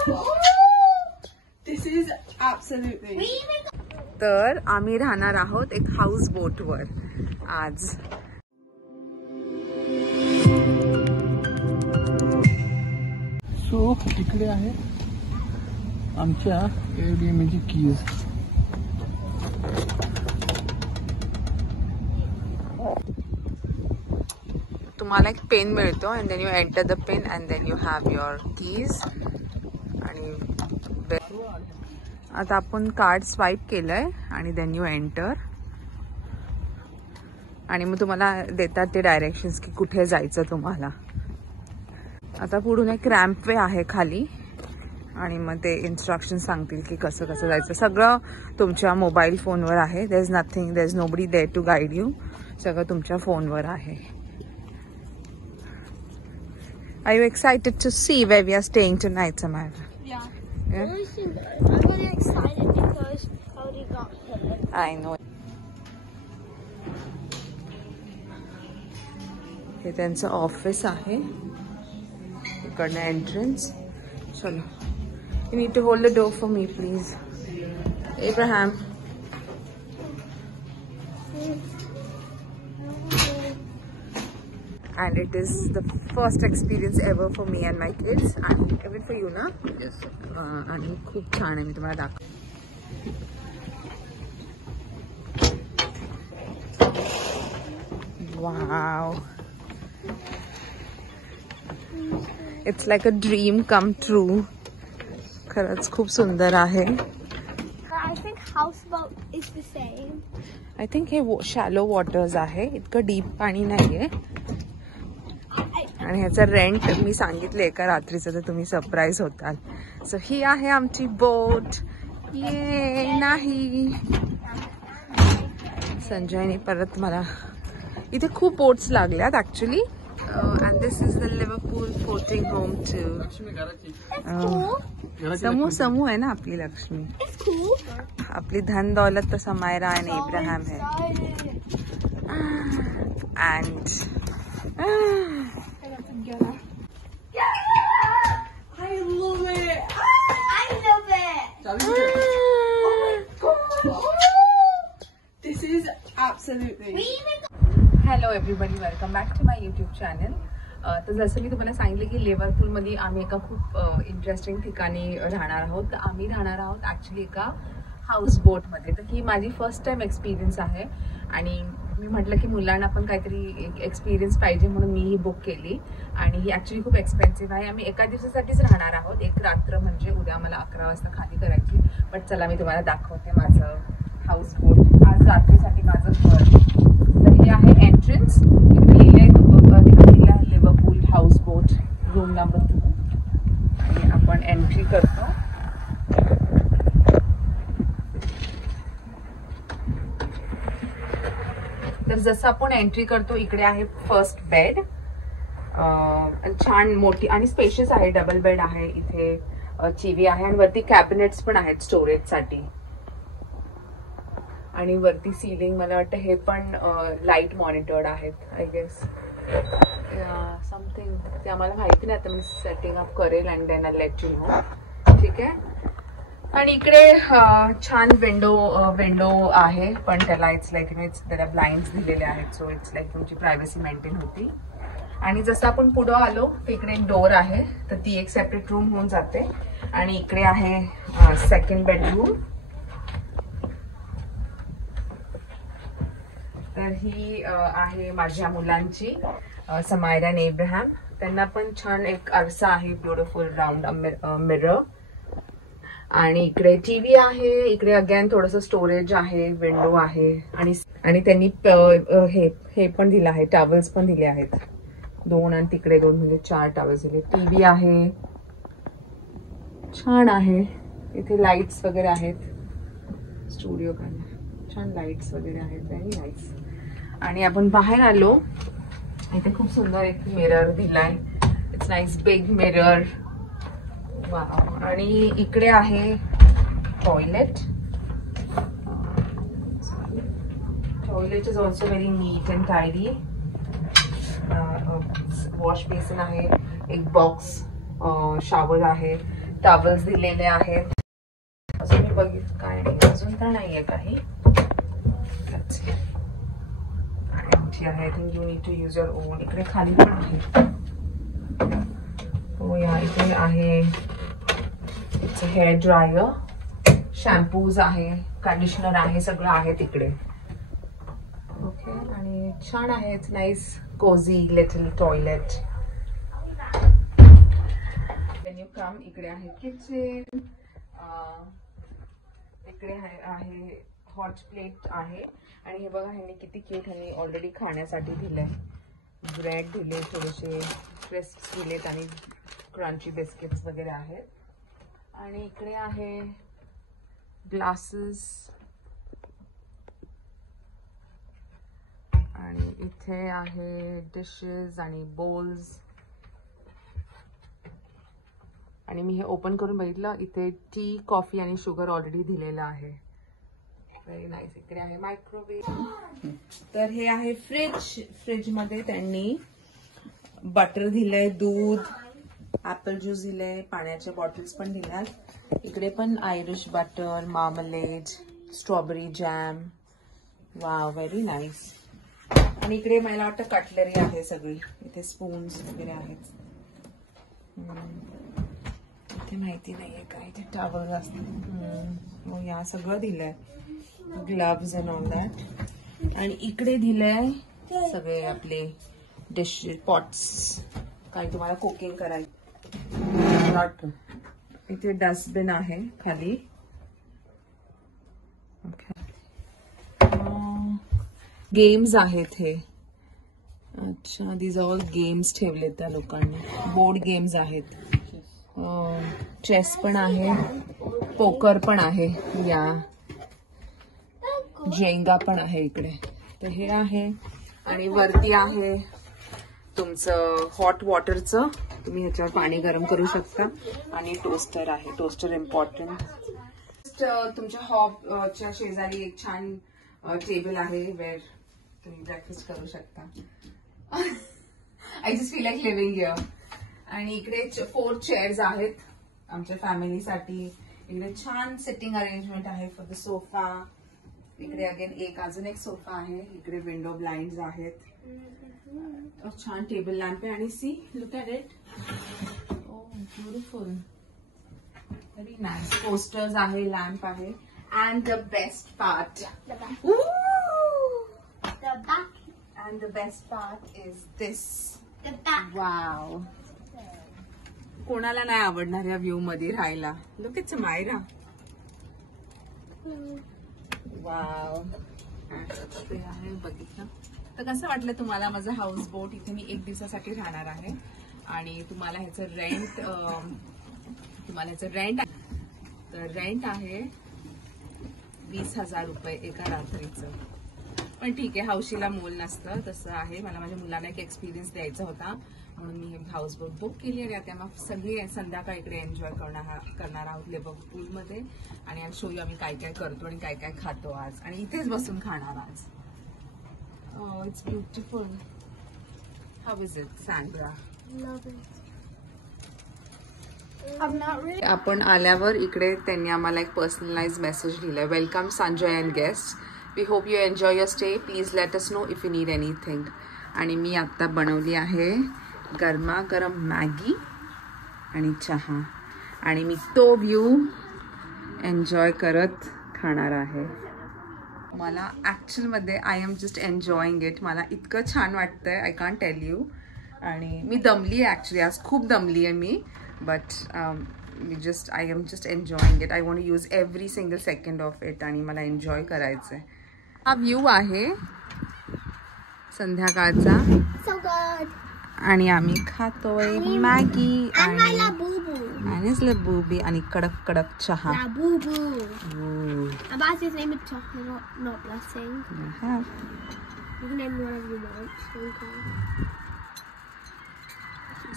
This is absolutely. तर आम्ही राहणार आहोत एक हाऊस बोट वर आज. सो इकडे आहे आमच्या एअरबीएनबीची कीज. तुम्हाला एक पेन मिळतो and then you enter the pen and then you have your keys. आणि आता आपण कार्ड स्वाईप केलंय आणि देन यू एंटर आणि मग तुम्हाला देतात ते डायरेक्शन्स की कुठे जायचं तुम्हाला. आता पुढून एक रॅम्प वे आहे खाली आणि मग ते इन्स्ट्रक्शन सांगतील की कसं कसं जायचं. सगळं तुमच्या मोबाईल फोनवर आहे. There is nothing, there is nobody there to guide you. सगळं तुमच्या फोनवर आहे. Are you excited to see where we are staying tonight, Samara? Yeah. Yeah? I'm really excited because I already got here. I know. हे त्यांचं office आहे. इकडनं entrance. चलो. You need to hold the door for me, please. Abraham. And it is the first experience ever for me and my kids, and even for you, na? Yes. आणि खूप छान आहे. मी तुम्हाला दाखव. Wow. It's like a dream come true. खरंच खूप सुंदर आहे. I think houseboat is the same. I think हे शॅलो वॉटर्स आहे. इतकं डीप पाणी नाहीये. आणि ह्याचं रेंट मी सांगितले एका रात्रीचं तर तुम्ही सरप्राईज होताल. सो ही आहे आमची बोट. ये नाही संजयने परत मला इथे खूप बोट्स लागल्यात actually. And this is the Liverpool floating home too. समूह आहे ना आपली लक्ष्मी. आपली धन दौलत तर समायरा आणि इब्राहिम है. And I love it. I love it. This is absolutely. Hello everybody, welcome back to my YouTube channel. तर जसं मी तुम्हाला सांगितलं की लिव्हरपूलमध्ये आम्ही एका खूप इंटरेस्टिंग ठिकाणी राहणार आहोत. तर आम्ही राहणार आहोत ॲक्च्युली एका हाऊस बोटमध्ये. तर ही माझी फर्स्ट टाइम एक्सपिरियन्स आहे आणि मी म्हटलं की मुलांना पण काहीतरी एक एक्सपिरियन्स पाहिजे म्हणून मी ही बुक केली. आणि ही ॲक्च्युली खूप एक्सपेन्सिव्ह आहे. आम्ही एका दिवसासाठीच राहणार आहोत. एक रात्र म्हणजे उद्या मला 11 वाजता खाली करायची. बट चला मी तुम्हाला दाखवते माझं हाऊस बोट. आज रात्रीसाठी माझं घर. तर हे आहे एंट्रन्स. इकडे लिहिलं आहे लिव्हरपूल हाऊस बोट रूम नंबर 2. आणि आपण एंट्री करतो. तर जसं आपण एंट्री करतो इकडे आहे फर्स्ट बेड. छान मोठी आणि स्पेशियस आहे. डबल बेड आहे. इथे टीव्ही आहे आणि वरती कॅबिनेट्स पण आहेत स्टोरेजसाठी. आणि वरती सीलिंग मला वाटतं हे पण लाईट मॉनिटर्ड आहेत आय गेस. समथिंग ते आम्हाला माहिती नाही. आता मी सेटिंग अप करेल and then I let you know. ठीक आहे. आणि इकडे छान विंडो आहे पण त्याला इट्स लाईक त्याला ब्लाइंड्स दिलेले आहेत. सो इट्स लाईक तुमची प्रायव्हसी मेंटेन होती. आणि जसं आपण पुढं आलो तर इकडे एक डोर आहे. तर ती एक सेपरेट रूम होऊन जाते. आणि इकडे आहे सेकंड बेडरूम. तर ही आहे माझ्या मुलांची समायरा आणि इब्राहिम. त्यांना पण छान एक आरसा आहे. Beautiful round mirror. आणि इकडे टीव्ही आहे. इकडे अगेन थोडंसं स्टोरेज आहे. विंडो आहे. आणि त्यांनी हे पण दिलं आहे. टॉवेल्स पण दिले आहेत. 2 आणि तिकडे 2 म्हणजे 4 टॉवेल्स दिले. टीव्ही आहे. छान आहे. इथे लाईट्स वगैरे आहेत. स्टुडिओ काय छान लाईट्स वगैरे आहेत. Very nice. आणि आपण बाहेर आलो. इथे खूप सुंदर एक मिरर दिलाय. It's nice big mirror. Wow. आणि इकडे आहे toilet. Toilet is also very neat and tidy. Wash basin आहे. एक बॉक्स शॉवर आहे. टॉवेल्स दिलेले आहेत. अजून मी बघितलं काय नाही, अजून तर नाहीये काही. आहे I think you need to use your own. इकडे खाली पण आहे. हो या इथे आहे हेअर ड्रायर, शॅम्पूज आहे, कंडिशनर आहे, सगळं आहे तिकडे. ओके आणि छान आहे. It's nice cosy little toilet. When you come इकडे आहे किचन. इकडे आहे हॉट प्लेट आहे. आणि हे बघा ह्यांनी किती क्यूट ह्यांनी ऑलरेडी खाण्यासाठी दिलंय. ब्रेड दिले, थोडेसे क्रिस्प्स दिलेत आणि क्रंची बिस्किट्स वगैरे आहेत. आणि इकडे आहे ग्लासेस आणि इथे आहे डिशेस आणि बोल्स. आणि मी हे ओपन करून बघितलं, इथे टी, कॉफी आणि शुगर ऑलरेडी दिलेलं आहे. Very nice. इकडे आहे मायक्रोवेव्ह. तर हे आहे फ्रीज मध्ये त्यांनी बटर दिलंय, दूध, ऍपल ज्यूस दिलंय, पाण्याच्या बॉटल्स पण दिल्यात. इकडे पण Irish butter, marmalade, strawberry jam. Wow, very nice. आणि इकडे मला वाटतं कटलरी आहे सगळी. इथे स्पून्स वगैरे आहेत. इथे माहिती नाहीये काय, इथे टॉवेल असतात. या सगळं दिलंय, ग्लव्स अँड ऑल दॅट. आणि इकडे दिलंय सगळे आपले डिश पॉट्स, काय तुम्हाला कुकिंग करायचं. इथे डस्टबिन आहे खाली. गेम्स आहेत हे. अच्छा, दिस ऑल गेम्स ठेवलेत त्या लोकांनी. बोर्ड गेम्स आहेत. चेस पण आहे, पोकर पण आहे, या जेंगा पण आहे इकडे. तर हे आहे. आणि वरती आहे तुमचं हॉट वॉटरचं, तुम्ही ह्याच्यावर पाणी गरम करू शकता. आणि टोस्टर आहे. Toaster important. तुमच्या हॉबच्या शेजारी एक छान टेबल आहे वेअर तुम्ही ब्रेकफास्ट करू शकता. I just feel like living here. आणि इकडे 4 चेअर्स आहेत आमच्या फॅमिलीसाठी. इकडे छान सिटिंग अरेंजमेंट आहे फॉर द सोफा. इकडे अजून एक सोफा आहे. इकडे विंडो ब्लाइंड्स आहेत. छान टेबल लॅम्प आहे. आणि see, look at it. Oh, beautiful, very nice. Posters आहे, लॅम्प आहे. And the best part, and the best part is this. Wow. कोणाला नाही आवडणार या व्ह्यू मध्ये राहायला. Look at Samaira. Wow. बघितलं तर कसं वाटलं तुम्हाला माझं हाऊस बोट. इथे मी 1 दिवसासाठी राहणार आहे. आणि तुम्हाला ह्याचं रेंट तर रेंट आहे 20,000 रुपये एका रात्रीचं. पण ठीक आहे, हौशीला मोल नसतं, तसं आहे. मला माझ्या मुलांना एक एक्सपिरियन्स द्यायचा होता म्हणून मी हाऊस बोट बुक केली. आणि आता मग सगळे संध्याकाळ इकडे एन्जॉय करणार आहोत लिव्हर पूलमध्ये. आणि आज शो यू आम्ही काय काय करतो आणि काय काय खातो आज. आणि इथेच बसून खाणार आज. It's beautiful. How is it Sandra? आपण आल्यावर इकडे त्यांनी आम्हाला एक पर्सनलाइज मेसेज दिलाय. Welcome Sanjay and guest. We hope you enjoy your stay. Please let us know if you need anything. आणि मी आता बनवली आहे गरमागरम मॅगी आणि चहा. आणि मी तो व्ह्यू एन्जॉय करत खाणार आहे. मला ॲक्च्युअलमध्ये I am just enjoying it. मला इतकं छान वाटतंय, आय कांट टेल यू. आणि मी दमली आहे ॲक्च्युली, आज खूप दमली आहे मी. But I am just enjoying it. I want to use every single second of it. आणि मला एन्जॉय करायचं आहे. हा व्ह्यू आहे संध्याकाळचा. आणि आम्ही खातोय मॅगी आणि लबूबी आणि कडक कडक चहा.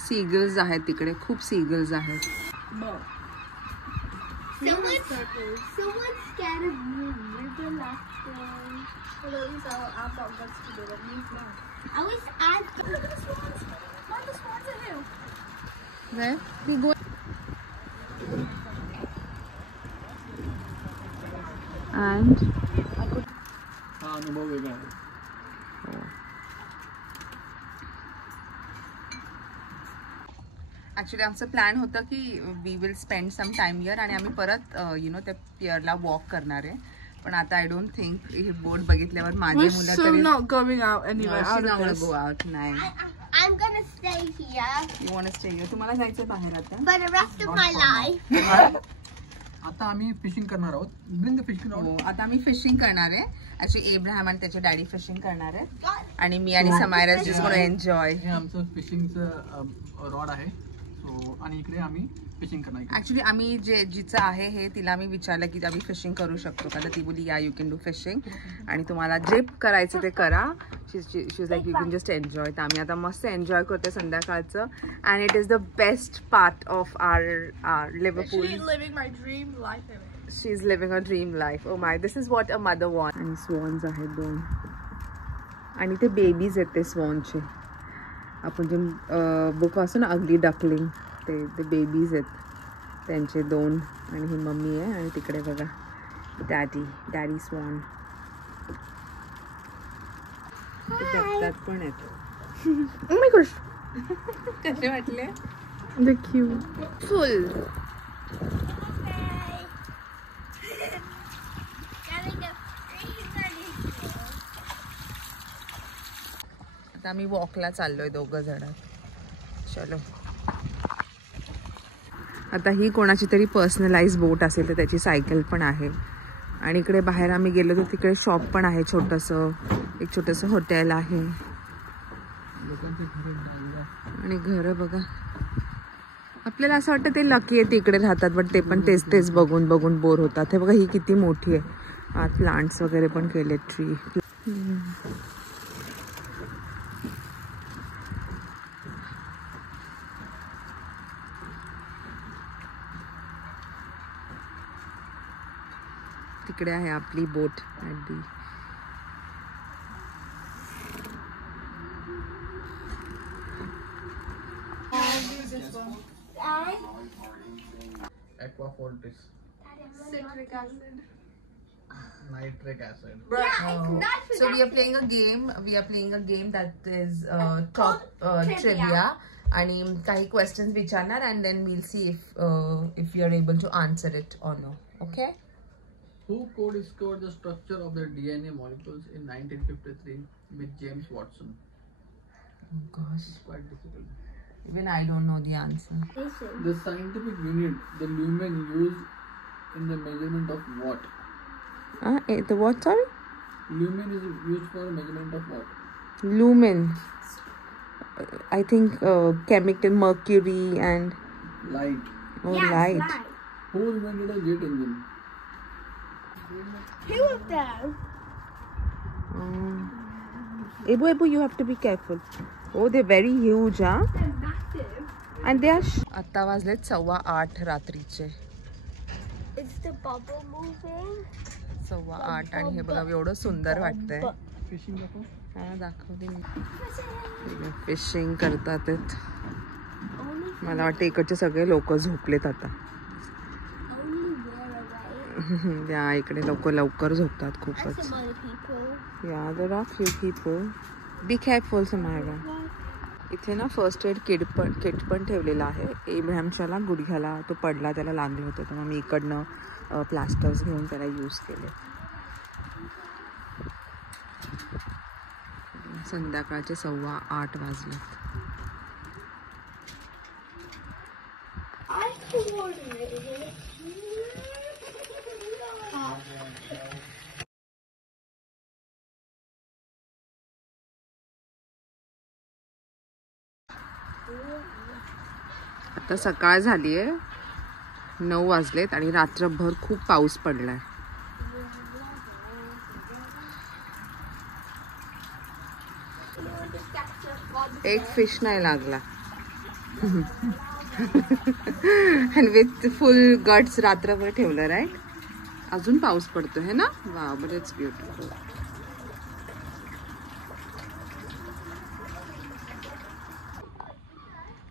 सीगल्स आहेत तिकडे, खूप सीगल्स आहेत. Someone scared of me with the last one. Hello, so I'm not going to do it. I was at the swans. Why the swans are here? Where? We go. And हा अनुभव वेगळा आहे. Actually आमचं plan होतं की we will spend some time here आणि आम्ही परत त्या पियरला वॉक करणार आहे. पण आता आय डोंट थिंक हे बोट बघितल्यावर माझे We're मुलं so तरी not going out anywhere out of this. Go out. नाही, I'm gonna stay here you want stay here. तुम्हाला जायचं बाहेर आता? for the rest of my life. आता आम्ही फिशिंग करणार आहोत. ब्रिंग द फिशिंग हो, आता आम्ही फिशिंग करणार आहे. ऍक्च्युली एब्राहम आणि त्याचे डॅडी फिशिंग करणार आहे आणि मी आणि समायरा जस्ट गोना एन्जॉय. हे आमचं फिशिंगचं रॉड आहे. सो आणि इकडे आम्ही फिशिंग करणार. ऍक्च्युली आम्ही जिचं आहे हे तिला मी विचारलं की आम्ही फिशिंग करू शकतो का, तर ती बोली या यू कॅन डू फिशिंग आणि तुम्हाला जे करायचं ते करा. She like you can just enjoy. तर आम्ही आता मस्त एन्जॉय करतो संध्याकाळचं. And it is the best part of our Liverpool. living my dream life. She is living a dream life. Oh my, this is what a mother want. आणि swans आहेत 2 आणि ते बेबीज आहेत ते स्वॉनचे. आपण जे बुक वाचतो ना अगली डकलिंग, ते बेबीज आहेत त्यांचे 2. आणि ही मम्मी आहे आणि तिकडे बघा डॅडी स्वॉन. त्यात पण आहेत. Oh my gosh, कसे वाटले? they're cute. फुल. आता आम्ही वॉकला चाललोय 2 जण. चलो. आता ही कोणाची तरी पर्सनलाइज बोट असेल तर त्याची सायकल पण आहे. आणि इकडे बाहेर आम्ही गेलो तर तिकडे शॉप पण आहे छोटंसं. एक छोटंसं हॉटेल आहे आणि घरं बघा. आपल्याला असं वाटतं ते लकी आहे तिकडे राहतात, बट ते पण तेच बघून बघून बोर होतात. हे बघा ही किती मोठी आहे. प्लांट्स वगैरे पण केले, ट्री. तिकडे आहे आपली बोट. Aqua Fortis. Citric acid. Nitric acid. So we are playing a game. That is top trivia. आणि काही क्वेश्चन्स विचारणार and then we'll see if you are able to answer it or no. Okay? Who co-discovered the structure of the DNA molecules in 1953 with James Watson? Oh gosh. It's quite difficult. Even I don't know the answer. The scientific unit, the lumen, used in the measurement of what? The what, sorry? Lumen is used for measurement of what? Lumen. I think chemical mercury and Light. light. Who invented a jet engine? 2 of them. Ebu, you have to be careful. Oh, they're very huge, huh? They're massive. And they are. आता वाजलेत 8:15 रात्रीचे. Is the bubble moving? 8:15 आणि हे बघा एवढं सुंदर वाटतंय. Fishing dapo. हा दाखवते मी. फिशिंग करतात. मला वाटतं इकडचे सगळे लोक झोपलेत आता. या इकडे लोक लवकर झोपतात खूपच. Some other people. या there are few people. Be careful, Samara. इथे ना फर्स्ट एड किट पण ठेवलेला आहे. एब्राहमच्याला गुडघ्याला तो पडला, त्याला लागलं होतं, तर मग मी इकडनं प्लास्टर्स घेऊन त्याला यूज केले. संध्याकाळचे 8:15 वाजले. I coordinated it. आता सकाळ झाली आहे, 9 वाजलेत आणि रात्रभर खूप पाऊस पडलाय. एक फिश नाही लागला. आणि विथ फुल गट्स रात्रभर ठेवलं, राईट. अजून पाऊस पडतो है ना. Wow, but it's beautiful.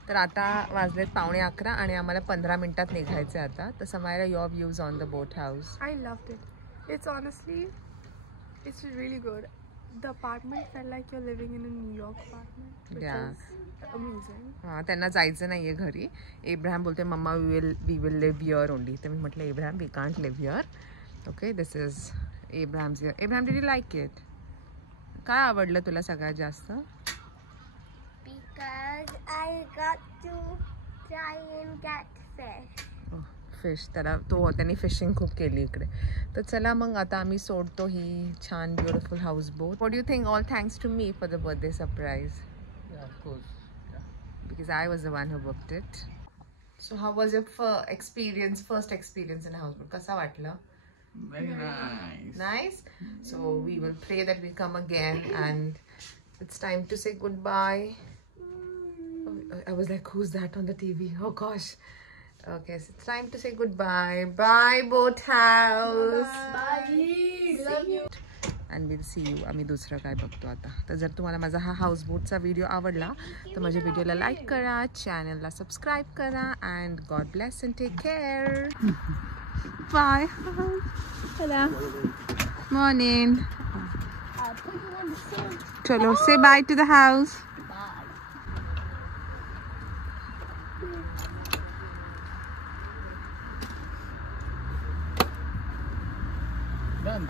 तर आता वाजलेत 11:15 आणि आम्हाला 15 मिनिटात निघायचं आता. तर Samaira, your views on the boat house. I loved it. It's honestly, it's really good. The apartment felt like you're living in a New York apartment, which Yeah. is amazing. हां, त्यांना जायचं नाही आहे घरी. एब्राहम बोलते mumma we will live here only. तर मी म्हटलं Ibrahim we can't live here. Okay, this is Ibrahim's here. Ibrahim did you like it? काय आवडलं तुला सगळ्यात जास्त? Because I got to try and get fish. Fish, त्यांनी फिशिंग खूप केली इकडे. तर चला मग आता आम्ही सोडतो ही छान beautiful house boat. What you think? All thanks to me for the birthday surprise. Yeah, of course. Yeah. Because I was the one who booked it. So how was your first experience in a houseboat? Kasa watla? Very nice. Nice. So we will pray that we come again, and it's time to say goodbye. I was like, who's that on the TV? Oh gosh. Okay, so it's time to say goodbye. Bye, boat house. Bye. Love you. And we'll see you. आम्ही दुसरं काय बघतो आता. तर जर तुम्हाला माझा हा हाऊसबोटचा व्हिडिओ आवडला तर माझ्या व्हिडिओला लाईक करा, चॅनलला सबस्क्राईब करा, and God bless and take care. Bye. चला. Morning. Put you on the sand. चलो, say bye to the house. Done.